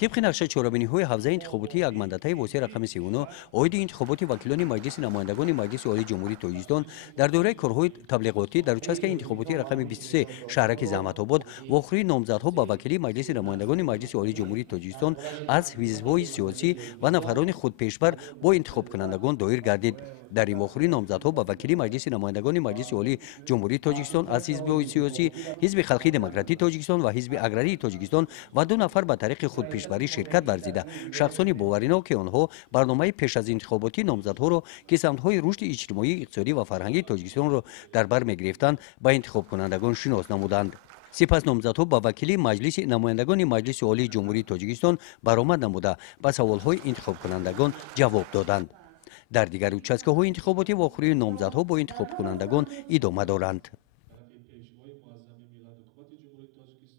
طبق نقشه چهاربینی‌های حوزه انتخاباتی یک ماندات‌های واسه رقم 39 عاید انتخابات وکیلان مجلس نمایندگان مجلس عالی جمهوری تاجیکستان در دوره کارهای تبلیغاتی در اچسک انتخاباتی رقم 23 شهرک زحمت آباد و آخرین نامزدها با وکیلی مجلس نمایندگان مجلس عالی جمهوری تاجیکستان از حزب‌های سیاسی و نفران خودپیشبر با انتخاب کنندگان دایر گردید. در این آخرین نامزدها با وکیلی مجلس نمایندگان مجلس عالی جمهوری تاجیکستان از حزب‌های سیاسی حزب خلقی دموکراتیک تاجیکستان و حزب اگراری تاجیکستان و دو نفر به طریق خودپیشبری شرکت ورزیده شخصانی باورینا که آنها برنامه پیش از انتخاباتی نامزدها را که سمت‌های رشد اجتماعی، اقتصادی و فرهنگی تاجیکستان را در بر می‌گرفتند به انتخاب کنندگان شناس نمودند. سپس نامزدها با وکیلی مجلس نمایندگان مجلس عالی جمهوری تاجیکستان برآمد نموده به سوال‌های انتخاب کنندگان جواب دادند. در دیگر اچسکه‌های انتخاباتی و آخرین نامزدها با انتخاب کنندگان ادامه دارند.